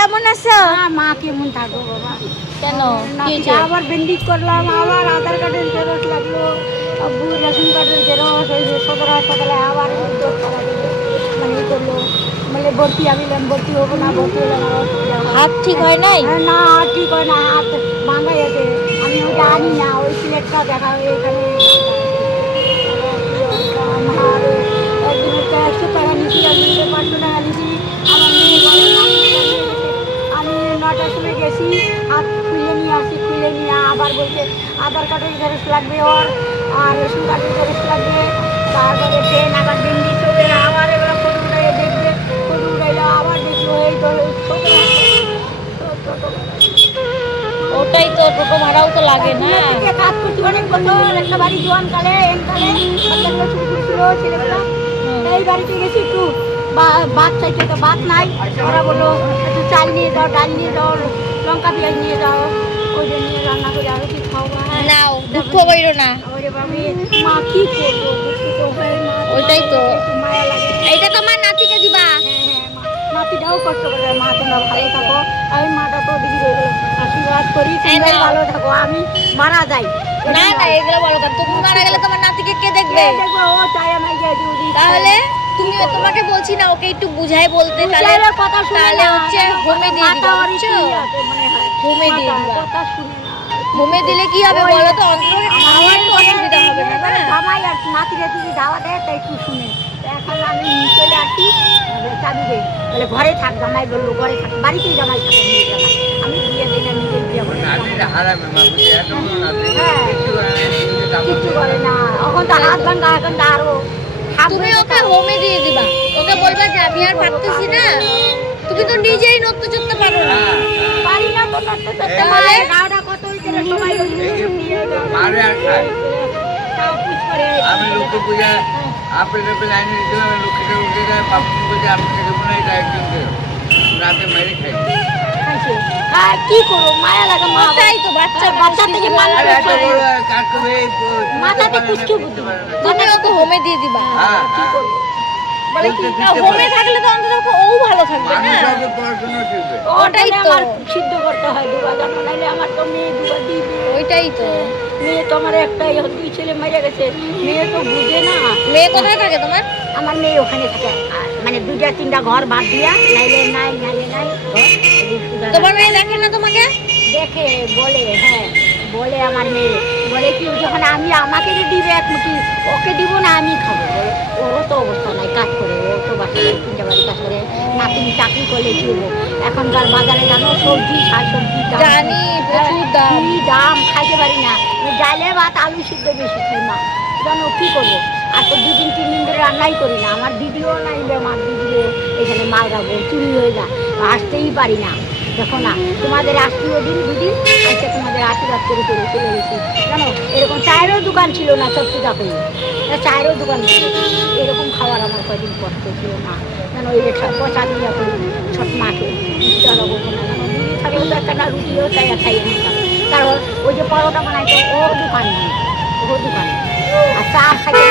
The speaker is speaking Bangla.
কেমন আছো? মা কেমন থাকবো বাবা? কেন আবার বেন্ডিজ করলাম, আবার আধার কার্ডের জেরক্স লাগলো, রেশন কার্ডের জেরক্স, ওই যে সদর হাসপাতালে আবার মানে ই করলো, মানে ভর্তি আনিলাম, ভর্তি হবো না, ভর্তি হলে আমার অসুবিধা হবে। হাত ঠিক হয় নাই? না হাত ঠিক হয় না, হাত ভাঙা গেছে। আমি ওইটা আনি না, ওই সিলেটটা দেখা হয় এখানে। আমার একদিনের 100 টাকা নিচ্ছি, একদিনের 500 টাকা নিচ্ছি। আমার মেয়ে বলে আমি 9টার সময় গেছি, হাত খুলে নিয়ে আসি, খুলে নিয়ে আবার বলছে আধার কার্ডের জেরক্স লাগবে ওর, আর রেশন কার্ডের জেরক্স লাগবে। তারপরে ট্রেন আবার বেন্ডিজ হবে, আবার এগুলো ফটো উঠাইয়ে দেখবে, ফটো উঠাইলে আবার দেখলো এই তো ওটাই তো, টোটো ভাড়াও তো লাগে না। কাজ করছি অনেক বছর, একটা বাড়ি জোয়ান কালে এনকালে বাচ্চাগুলো ছোট ছোট ছিল, ছেলেগুলো এই বাড়িতে গেছি একটু ভাত চাইছে, তো ভাত নাই। ওরা বললো একটু চাল নিয়ে যাও, ডাল নিয়ে যাও, লঙ্কা পেঁয়াজ নিয়ে যাও, ওই জন্য নিয়ে রান্না করে আরো কি খাও। নাও, দুঃখ কইরো না। মা কি করবো, দুঃখ তো হয় মা, ওইটাই তো, একটু মায়া লাগে। এইটা তোমার নাতিকে দিবা। নাতিটাও কষ্ট করে, মা তোমরা ভালো থাকো। আমি মাটা তো দিদি আশীর্বাদ করি, তোমরা ভালো থাকো, আমি মারা যাই। না না, এগুলো বলো কেন? তুমি মারা গেলে তোমার নাতিকে কে দেখবে? দেখবো ও চাই আমি তাহলে তুমি, তোমাকে বলছি না ওকে একটু বুঝাই বলতে, তাহলে তাহলে হচ্ছে হোমে দিয়ে দিবা, বুঝছো? হোমে দিয়ে দিবা। হোমে দিলে কি হবে বলো তো, অন্তত খাওয়ার তো অসুবিধা হবে না। জামাই আর নাতিরে দিদি দাওয়া দেয়, তাই একটু শুনে। এখন আমি চলে আসি, চাবি দেয় বলে ঘরে থাক, জামাই বললো ঘরে থাক, বাড়িতেই জামাই থাকে, মেয়ে জামাই। আমি বিয়ে দিই না, নিজের বিয়ে করি। হ্যাঁ, কিচ্ছু করে না, এখন তো হাত ভাঙা, এখন তো আরো। তুমি ওকে হোমে দিয়ে দিবা, ওকে বলবা যে আমি আর পারতেছি না, তুমি তো নিজেই নড়তে চড়তে পারো না। পারি না তো নড়তে চড়তে, মায়ের গাওটা কত হয়েছে রে, সবাই আমি লোককে বুঝে আপেল টাপেল আইনে দিয়েছিলাম, লোককে উঠে যায়, বাপু বুঝে আপনি দেবো না, এটা একজনকে রাতে মেরে খাই। কি করবো, মায়া লাগে। তাই তো, বাচ্চা বাচ্চা থেকে মানুষ মাথাতে কুষ্টি বুদ্ধি। তুমি ওকে হোমে দিয়ে দিবা। কি করবো বলে কি, হোমে থাকলে তো অন্তত ও ভালো থাকবে না। ওটাই তো, আমার সিদ্ধ করতে হয় দুবার, জানো, নাইলে আমার তো মেয়ে দুবার দিবে। ওইটাই তো, মেয়ে তো আমার একটাই, 2 ছেলে মেরে গেছে, মেয়ে তো বুঝে না। মেয়ে কোথায় থাকে তোমার? আমার মেয়ে ওখানে থাকে, মানে 2-3টা ঘর বাদ দিয়া, নাইলে নাই, নাইলে নাই। তোমার মেয়ে দেখে না তোমাকে? দেখে, বলে, হ্যাঁ বলে আমার মেয়ে, বলে কি যখন আমি আমাকে যে দিবে এক মুঠি, ওকে দিব না আমি খাবো। ওরও তো অবস্থা নাই, কাজ করে, ও তো বাসায় 3টে বাড়ি কাজ করে, নাতিনি চাকরি করলে কি হবো। এখনকার বাজারে জানো সবজি, শাকসবজি জানি প্রচুর দাম, কি দাম, খাইতে পারি না। ডালে ভাত আলু সিদ্ধ বেশি খাই মা, জানো কি করবো। আর তো 2-3 দিন ধরে রান্নাই করি না। আমার দিদিও নাই, আমার দিদিও এখানে মাল রাখবো, চুরি হয়ে যায়, আসতেই পারি না। দেখো না, তোমাদের আসতেও দিন দুদিন আজকে তোমাদের আশীর্বাদ করে করে চলে গেছি, জানো। এরকম চায়েরও দোকান ছিল না, সব পূজা করি, চায়েরও দোকান ছিল। এরকম খাওয়ার আমার কদিন কষ্ট ছিল না, জানো। ওই পয়সা দিয়ে করি ছোট মাকে চলাবো না, জানো। দিদি থাকলেও তো একটা না, রুটিও চাইয়া খাইয়ে নিতাম। কারণ ওই যে পরোটা বানাইতো, ও দোকান নেই, ও দোকানে আর চা খাইতে